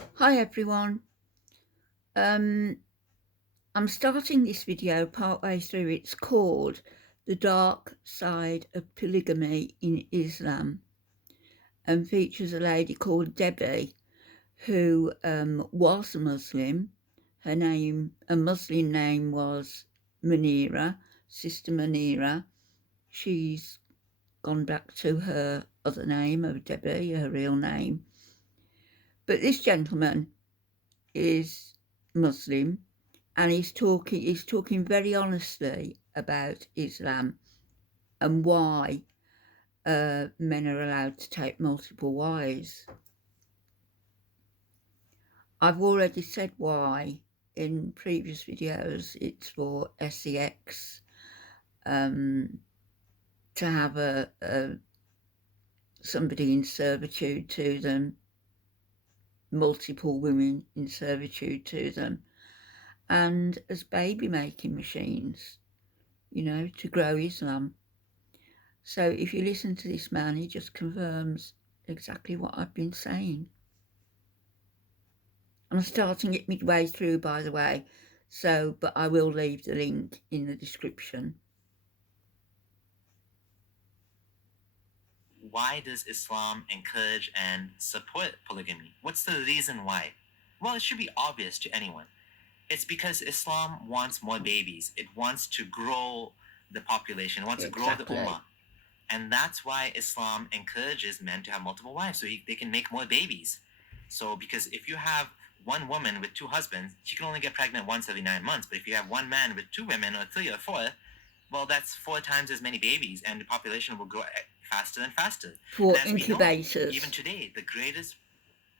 Hi everyone. Um, I'm starting this video partway through. It's called The Dark Side of Polygamy in Islam and features a lady called Debbie who was a Muslim. A Muslim name was Muneera, Sister Muneera. She's gone back to her other name of Debbie, her real name. But this gentleman is Muslim and he's talking very honestly about Islam and why men are allowed to take multiple wives. I've already said why in previous videos. It's for sex, to have somebody in servitude to them, multiple women in servitude to them, and as baby making machines, to grow Islam. So if you listen to this man, he just confirms exactly what I've been saying. I'm starting it midway through, by the way, but I will leave the link in the description. Why does Islam encourage and support polygamy? What's the reason why? Well, it should be obvious to anyone. It's because Islam wants more babies. It wants to grow the population. It wants to grow the ummah. And that's why Islam encourages men to have multiple wives, so they can make more babies. So, because if you have one woman with two husbands, she can only get pregnant once every 9 months. But if you have one man with two women, or three or four, well, that's 4 times as many babies, and the population will grow faster and faster. For and incubators. We know, even today, the greatest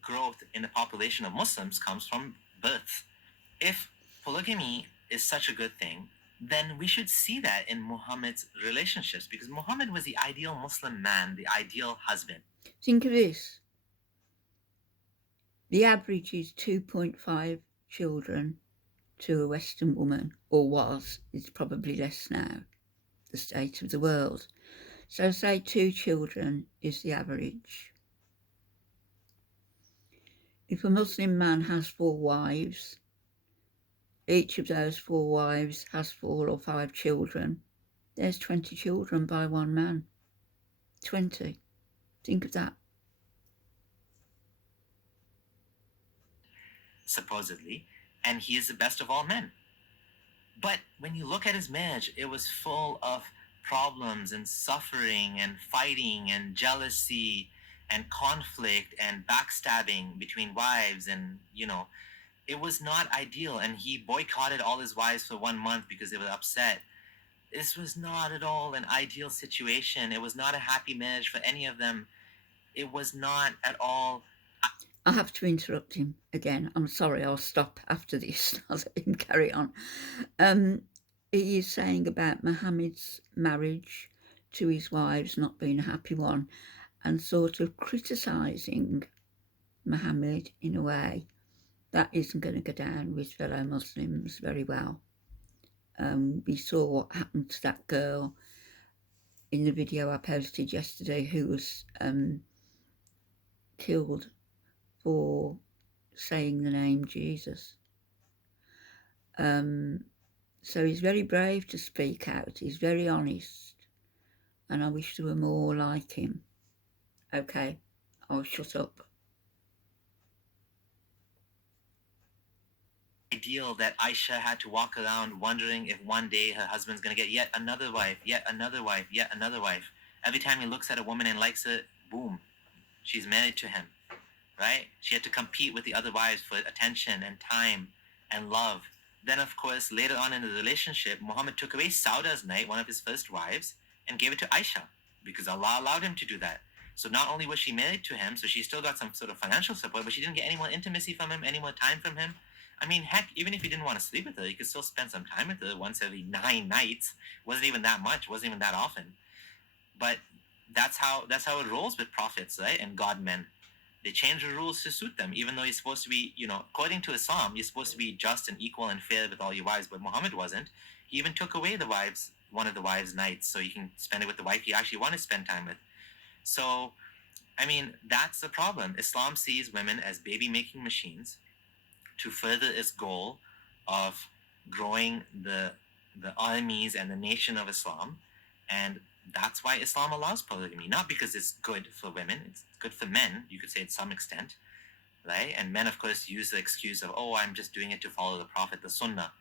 growth in the population of Muslims comes from birth. If polygamy is such a good thing, then we should see that in Muhammad's relationships, because Muhammad was the ideal Muslim man, the ideal husband. Think of this. The average is 2.5 children to a Western woman, or was. It's probably less now, the state of the world. So say 2 children is the average. If a Muslim man has 4 wives, each of those 4 wives has 4 or 5 children, there's 20 children by one man. 20. Think of that. Supposedly, and he is the best of all men. But when you look at his marriage, it was full of problems and suffering and fighting and jealousy and conflict and backstabbing between wives, and it was not ideal. And he boycotted all his wives for 1 month because they were upset. This was not at all an ideal situation. It was not a happy marriage for any of them. It was not at all. I have to interrupt him again. I'm sorry, I'll stop after this. I'll let him carry on. He is saying about Muhammad's marriage to his wives not being a happy one, and sort of criticising Muhammad in a way that isn't going to go down with fellow Muslims very well. We saw what happened to that girl in the video I posted yesterday, who was killed for saying the name Jesus. So he's very brave to speak out. He's very honest, and I wish there were more like him. Okay, I'll shut up. Ideal that Aisha had to walk around wondering if one day her husband's going to get yet another wife, yet another wife, yet another wife. Every time he looks at a woman and likes her, boom, she's married to him, right? She had to compete with the other wives for attention and time and love. Then, of course, later on in the relationship, Muhammad took away Sauda's night, one of his first wives, and gave it to Aisha because Allah allowed him to do that. So not only was she married to him, so she still got some sort of financial support, but she didn't get any more intimacy from him, any more time from him. I mean, heck, even if you didn't want to sleep with her, you could still spend some time with her once every 9 nights. Wasn't even that much, wasn't even that often. But that's how it rolls with prophets, right? And God men. They change the rules to suit them, even though you're supposed to be, according to Islam, you're supposed to be just and equal and fair with all your wives, but Muhammad wasn't. He even took away one of the wives' nights, so you can spend it with the wife you actually want to spend time with. So I mean, that's the problem. Islam sees women as baby making machines to further its goal of growing the armies and the nation of Islam. And that's why Islam allows polygamy. Not because it's good for women, it's good for men, you could say to some extent, right? And men, of course, use the excuse of, oh, I'm just doing it to follow the Prophet, the Sunnah.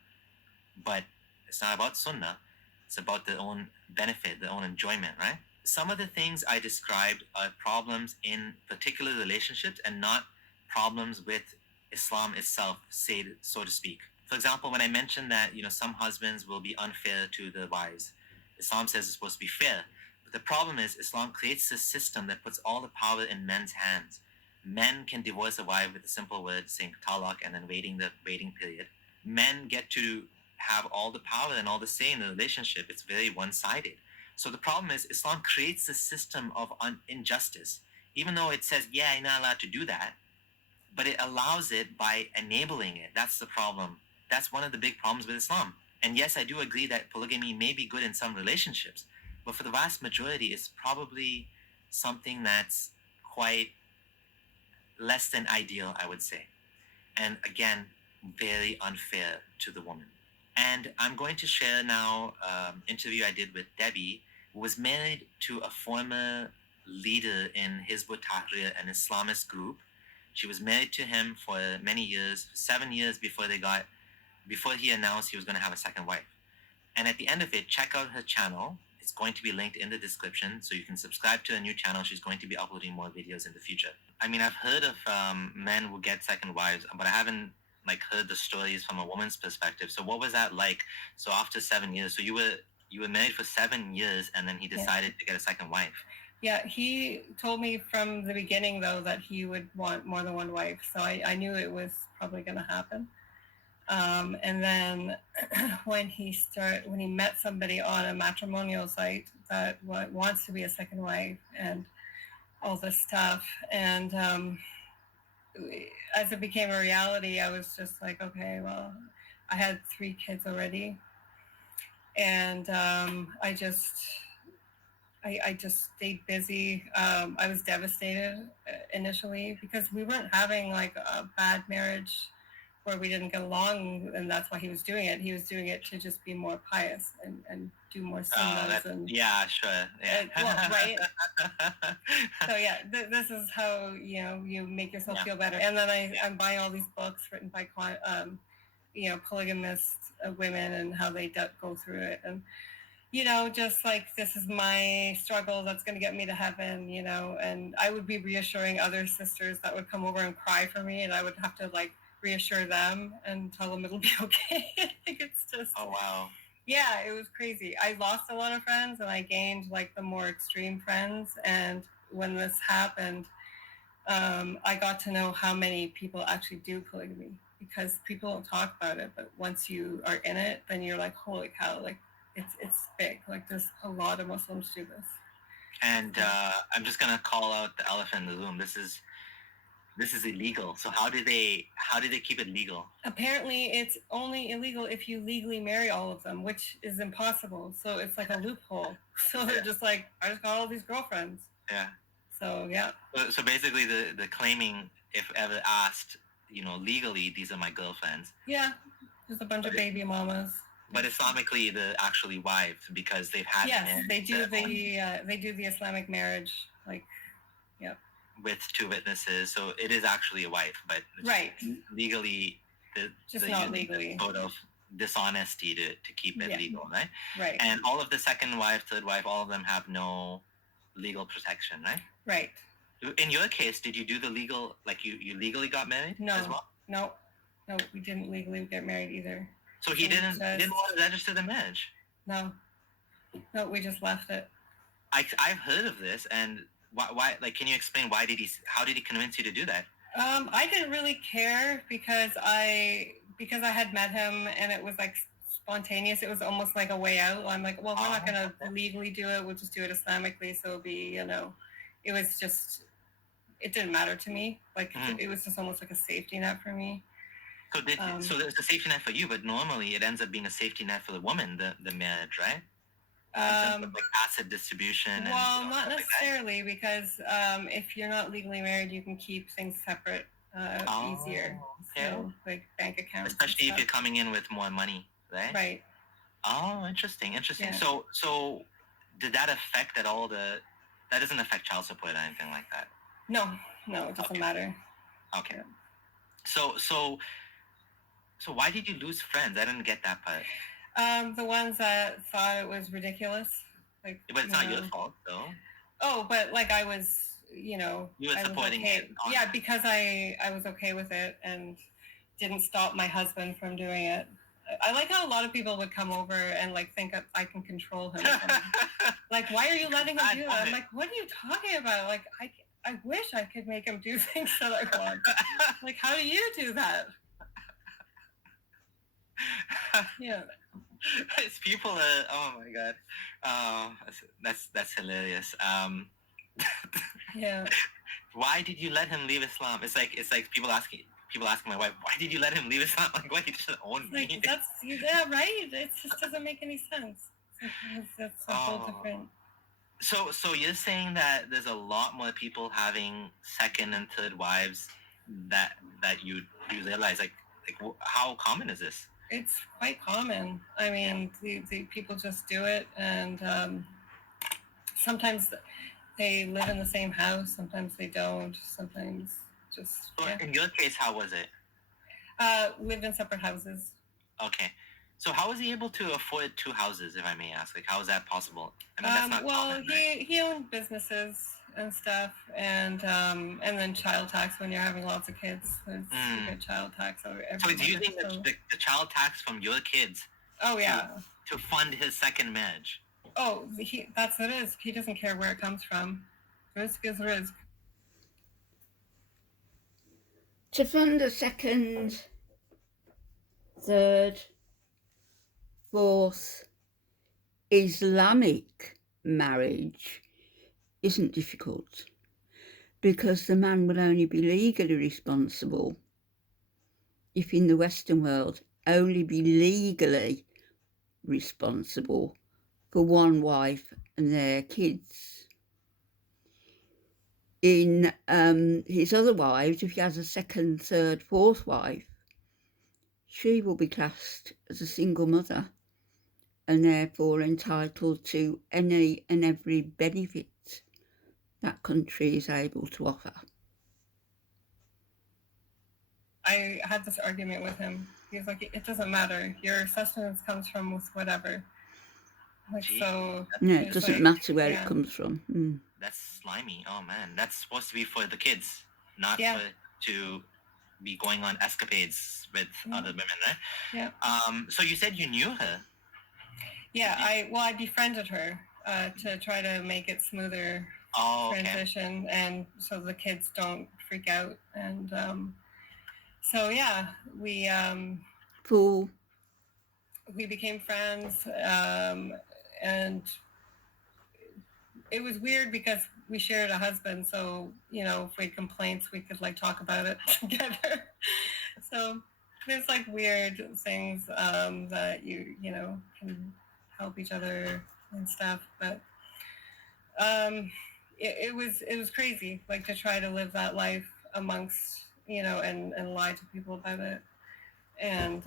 But it's not about Sunnah, it's about their own benefit, their own enjoyment, right? Some of the things I described are problems in particular relationships and not problems with Islam itself, say, so to speak. For example, when I mentioned that, some husbands will be unfair to their wives, Islam says it's supposed to be fair. But the problem is Islam creates a system that puts all the power in men's hands. Men can divorce a wife with a simple word saying talaq and then waiting the waiting period. Men get to have all the power and all the say in the relationship. It's very one-sided. So the problem is Islam creates a system of injustice, even though it says, yeah, you're not allowed to do that, but it allows it by enabling it. That's the problem. That's one of the big problems with Islam. And yes, I do agree that polygamy may be good in some relationships, but for the vast majority, it's probably something that's quite less than ideal, I would say. And again, very unfair to the woman. And I'm going to share now an interview I did with Debbie, who was married to a former leader in Hizb ut-Tahrir, an Islamist group. She was married to him for many years, 7 years before he announced he was going to have a second wife. And at the end of it, check out her channel. It's going to be linked in the description, so you can subscribe to a new channel. She's going to be uploading more videos in the future. I mean, I've heard of men who get second wives, but I haven't heard the stories from a woman's perspective. So what was that like? So after 7 years, so you were married for 7 years, and then he decided to get a second wife. Yeah, he told me from the beginning, though, that he would want more than one wife. So I knew it was probably going to happen. And then when he met somebody on a matrimonial site that wants to be a second wife and all this stuff, and as it became a reality, I was just like, okay, well, I had 3 kids already, and I just stayed busy. I was devastated initially because we weren't having a bad marriage where we didn't get along, and that's why he was doing it. He was doing it to just be more pious and do more sunnahs. Yeah, sure. Yeah. Well, right? So yeah, this is how you make yourself feel better. And then I'm buying all these books written by polygamist women and how they go through it, and just this is my struggle that's going to get me to heaven, and I would be reassuring other sisters that would come over and cry for me, and I would have to reassure them and tell them it'll be okay. It's just, oh wow, yeah, it was crazy. I lost a lot of friends and I gained the more extreme friends, and when this happened, I got to know how many people actually do polygamy, because people don't talk about it, but once you are in it, then you're like, holy cow, it's big. There's a lot of Muslims do this. And I'm just gonna call out the elephant in the room. This is illegal. So how do they keep it legal? Apparently, it's only illegal if you legally marry all of them, which is impossible. So it's a loophole. So they're just I just got all these girlfriends. Yeah. So yeah. So basically, the claiming, if ever asked, legally, these are my girlfriends. Yeah, just a bunch of baby mamas. But Islamically, they're actually wives because they've had. Yes, they do the Islamic marriage, yeah. With 2 witnesses, so it is actually a wife, but right. Legally, not legally. Sort of dishonesty to keep it legal, right? Right. And all of the second wife, third wife, all of them have no legal protection, right? Right. In your case, did you do the legal, you legally got married as well? No, we didn't legally get married either. So he didn't want to register the marriage? No, we just left it. I've heard of this, and why? Can you explain how did he convince you to do that? I didn't really care because I had met him, and it was spontaneous. It was almost like a way out. I'm like, well, we're not going to legally do it. We'll just do it Islamically. So it'll be, it was just, it didn't matter to me. It was just almost like a safety net for me. So there's a safety net for you, but normally it ends up being a safety net for the woman, the marriage, right? in terms of like asset distribution? Well, and not stuff like that? necessarily, because if you're not legally married, you can keep things separate easier. Okay. So, like bank accounts. Especially if you're coming in with more money, right? Right. Oh, interesting. Yeah. So did that affect at all that doesn't affect child support or anything like that? No, it doesn't matter. Okay. Yeah. So why did you lose friends? I didn't get that part. The ones that thought it was ridiculous. Like, but it's not your fault, though. Oh, but like I was, you were supporting okay. it. Yeah, because I was okay with it and didn't stop my husband from doing it. I like how a lot of people would come over and like think I can control him. Like, why are you letting him do that? I'm like, what are you talking about? Like, I wish I could make him do things that I want. Like, how do you do that? Yeah. It's people are, oh my god, that's hilarious. Yeah. Why did you let him leave Islam? It's like people asking my wife, why did you let him leave Islam? Like, what, he just owned me? Like, yeah, right. It just doesn't make any sense. That's a whole different. So you're saying that there's a lot more people having second and third wives that you realize, like how common is this? It's quite common. I mean, the people just do it, and sometimes they live in the same house, sometimes they don't, sometimes just. So in your case, how was it? Lived in separate houses. Okay. So how was he able to afford two houses, if I may ask? Like, how is that possible? I mean, that's not common, right? He owned businesses and stuff, and then child tax when you're having lots of kids. You get child tax over every. So he's using the child tax from your kids. Oh yeah. To fund his second marriage. Oh, that's what it is. He doesn't care where it comes from. Risk is risk. To fund a second, third, fourth Islamic marriage isn't difficult, because the man will only be legally responsible, if in the Western world, only be legally responsible for one wife and their kids. In his other wives, if he has a second, third, fourth wife, she will be classed as a single mother and therefore entitled to any and every benefit that country is able to offer. I had this argument with him. He was like, it doesn't matter. Your sustenance comes from with whatever. Like, so. No, it doesn't matter where it comes from. That's slimy. Oh man, that's supposed to be for the kids, not to be going on escapades with other women, right? Yeah. So you said you knew her. Yeah, I befriended her to try to make it smoother transition, and so the kids don't freak out. And so yeah, we became friends, and it was weird because we shared a husband, so if we had complaints, we could like talk about it together. So there's like weird things that you can help each other and stuff, but it was crazy, like, to try to live that life amongst and lie to people about it. And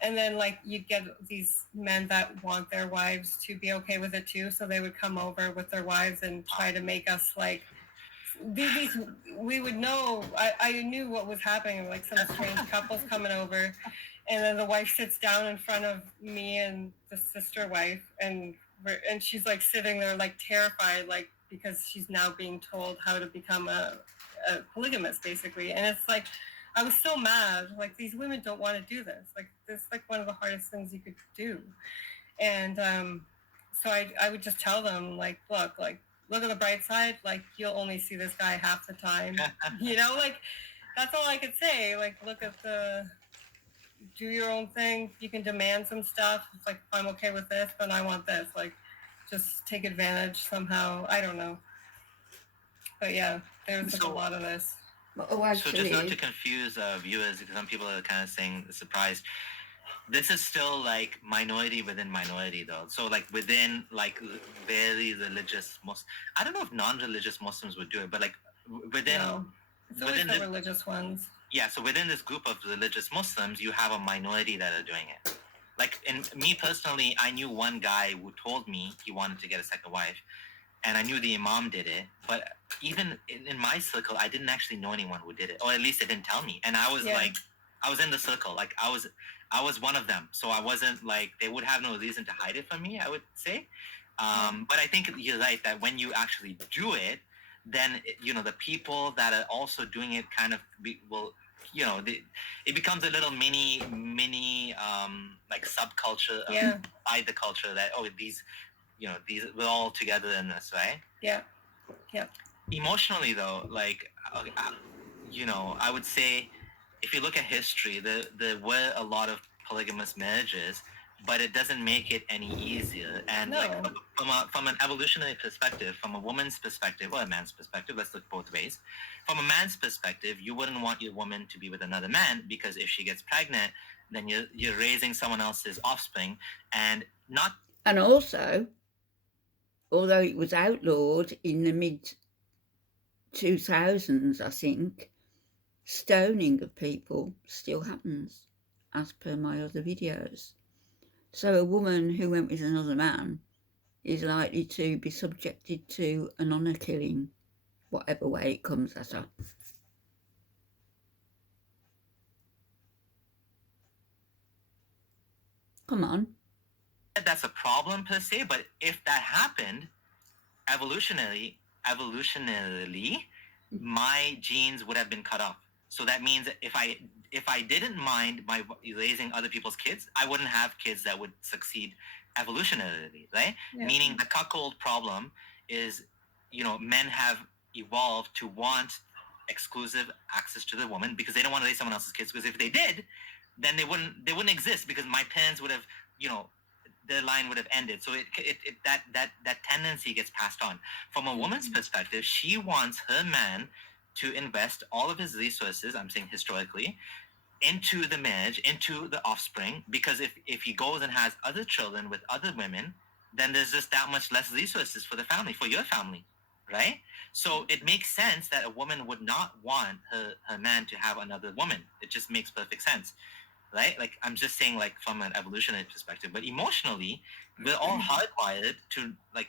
then like you'd get these men that want their wives to be okay with it too, so they would come over with their wives and try to make us like these. We would know. I knew what was happening. Like some strange couples coming over, and then the wife sits down in front of me and the sister wife, and she's like sitting there like terrified, like because she's now being told how to become a polygamist basically, and it's like. I was so mad. Like, these women don't want to do this. Like, this is like one of the hardest things you could do. And so I would just tell them, like, look at the bright side. Like, you'll only see this guy half the time. Like, that's all I could say. Like, do your own thing. You can demand some stuff. It's like, if I'm okay with this, then I want this. Like, just take advantage somehow. I don't know. But yeah, there's just a lot of this. So just not to confuse viewers, because some people are kind of saying surprised. this is still like minority within minority though. So like within like very religious Muslims, I don't know if non-religious Muslims would do it, but like within No, it's always within the this, religious ones. yeah, so within this group of religious Muslims, you have a minority that are doing it. Like in me personally, I knew one guy who told me he wanted to get a second wife, and I knew the imam did it. But even in my circle, I didn't actually know anyone who did it, or at least they didn't tell me. And I was like, I was in the circle, like I was one of them. So I wasn't like they would have no reason to hide it from me, I would say. But I think you're right that when you actually do it, then the people that are also doing it kind of will it becomes a little mini like subculture inside the culture that these we're all together in this, right? Yeah. Emotionally though, like I would say if you look at history, there were a lot of polygamous marriages, but it doesn't make it any easier. And No. like from an evolutionary perspective, from a woman's perspective or a man's perspective, let's look both ways. From a man's perspective, you wouldn't want your woman to be with another man because if she gets pregnant, then you're raising someone else's offspring, and also, although it was outlawed in the mid 2000s, I think, stoning of people still happens, as per my other videos. So a woman who went with another man is likely to be subjected to an honour killing, whatever way it comes at her. Come on. That's a problem per se, but if that happened, evolutionarily, my genes would have been cut off. So that means if I didn't mind my raising other people's kids, I wouldn't have kids that would succeed evolutionarily, right? Yeah. Meaning the cuckold problem is, men have evolved to want exclusive access to the woman because they don't want to raise someone else's kids. Because if they did, then they wouldn't exist because my parents would have, their line would have ended. So that tendency gets passed on. From a woman's perspective, she wants her man to invest all of his resources, I'm saying historically, into the marriage, into the offspring, because if he goes and has other children with other women, then there's just that much less resources for the family, for your family, right? So it makes sense that a woman would not want her man to have another woman. It just makes perfect sense. Right? Like I'm just saying, like from an evolutionary perspective, but emotionally, we're all hardwired to like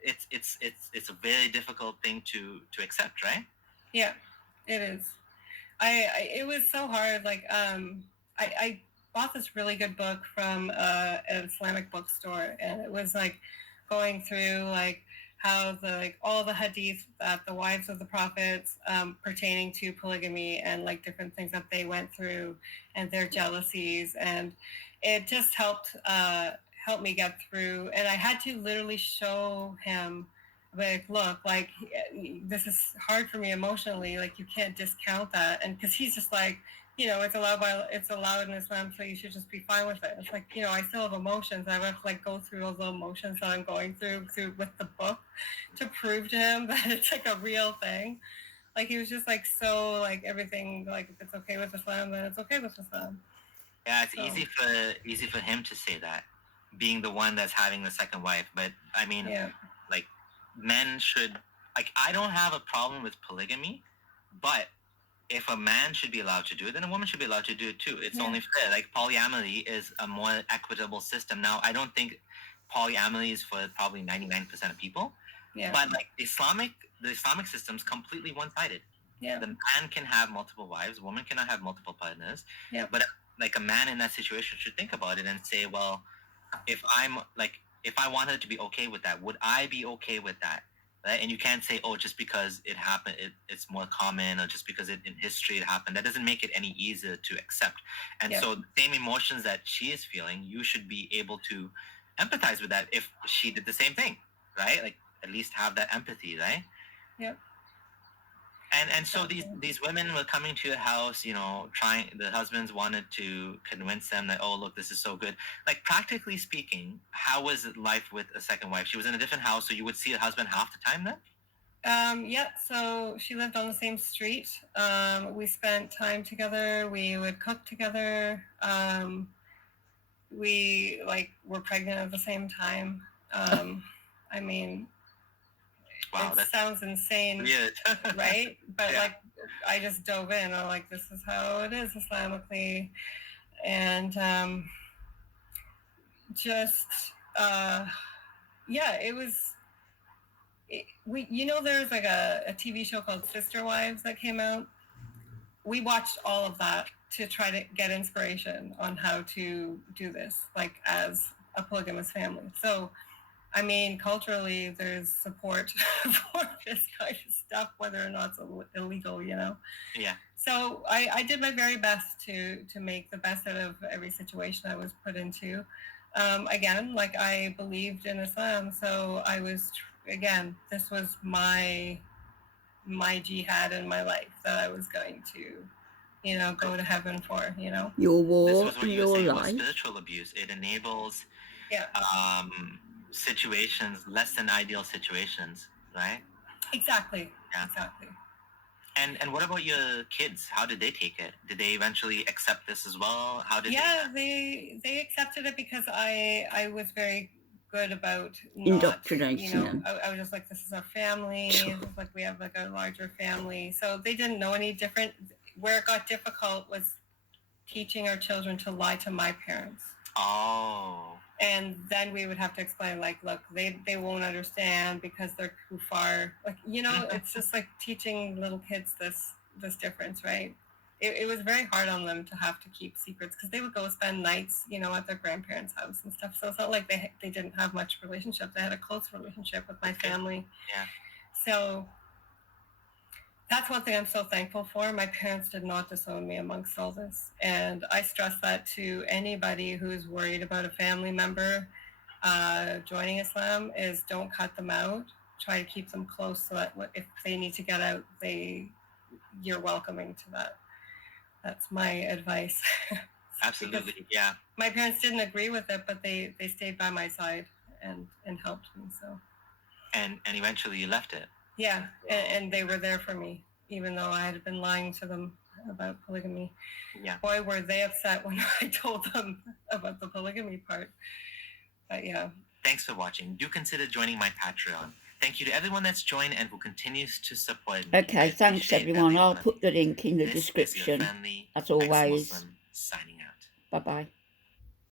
it's a very difficult thing to accept, right? Yeah, it is. It was so hard. Like I bought this really good book from an Islamic bookstore, and it was like going through like how all the hadith that the wives of the prophets pertaining to polygamy and like different things that they went through and their jealousies, and it just helped me get through. And I had to literally show him, like, look, like this is hard for me emotionally, like you can't discount that. And because he's just like, it's allowed in Islam, so you should just be fine with it. It's like, I still have emotions. I have to like go through all the emotions that I'm going through with the book to prove to him that it's like a real thing. Like he was just like, so like everything, like if it's okay with Islam, then it's okay with Islam. Yeah, it's easy for him to say that, being the one that's having the second wife. But I mean, like men should, like, I don't have a problem with polygamy, but if a man should be allowed to do it, then a woman should be allowed to do it too. It's only fair. Like polyamory is a more equitable system. Now, I don't think polyamory is for probably 99% of people. Yeah. But like the Islamic system is completely one-sided. Yeah. The man can have multiple wives, woman cannot have multiple partners. Yeah. But like a man in that situation should think about it and say, well, if I want her to be okay with that, would I be okay with that? Right? And you can't say, oh, just because it happened, it's more common, or just because in history it happened. That doesn't make it any easier to accept. And so the same emotions that she is feeling, you should be able to empathize with that if she did the same thing, right? Like at least have that empathy, right? Yep. And so these women were coming to your house, trying. The husbands wanted to convince them that, oh, look, this is so good. Like practically speaking, how was it life with a second wife? She was in a different house, so you would see her husband half the time then? Yeah, so she lived on the same street. We spent time together. We would cook together. we like were pregnant at the same time. I mean, Wow, it that sounds insane, weird. right? But Yeah. like, I just dove in. I'm like, this is how it is Islamically, and just yeah, it was. There's like a TV show called Sister Wives that came out. We watched all of that to try to get inspiration on how to do this, like as a polygamous family. So, I mean, culturally, there's support for this kind of stuff, whether or not it's illegal, Yeah. So I did my very best to make the best out of every situation I was put into. Again, like I believed in Islam, so I was again. This was my jihad in my life that I was going to, go to heaven for. Your This war was what in you were your saying about life. spiritual abuse. It enables Yeah. Situations, less than ideal situations, right? Exactly. Yeah. Exactly. And what about your kids? How did they take it? Did they eventually accept this as well? How did they accepted it because I was very good about Indoctrinating them. I was just like, this is our family. It's like we have like a larger family. So they didn't know any different. Where it got difficult was teaching our children to lie to my parents. Oh. And then we would have to explain, like, look, they won't understand because they're too far. Like, it's just like teaching little kids this difference, right? It was very hard on them to have to keep secrets because they would go spend nights, at their grandparents' house and stuff. So it's not like they didn't have much relationship. They had a close relationship with my family. Yeah. So that's one thing I'm so thankful for. My parents did not disown me amongst all this. And I stress that to anybody who's worried about a family member joining Islam is don't cut them out. Try to keep them close so that if they need to get out, you're welcoming to that. That's my advice. Absolutely, yeah. My parents didn't agree with it, but they stayed by my side and helped me. So. And eventually you left it. Yeah, and they were there for me, even though I had been lying to them about polygamy. Yeah. Boy, were they upset when I told them about the polygamy part. But yeah. Thanks for watching. Do consider joining my Patreon. Thank you to everyone that's joined and who continues to support me. Okay, thanks everyone. I'll put the link in the description, as always. Signing out. Bye-bye.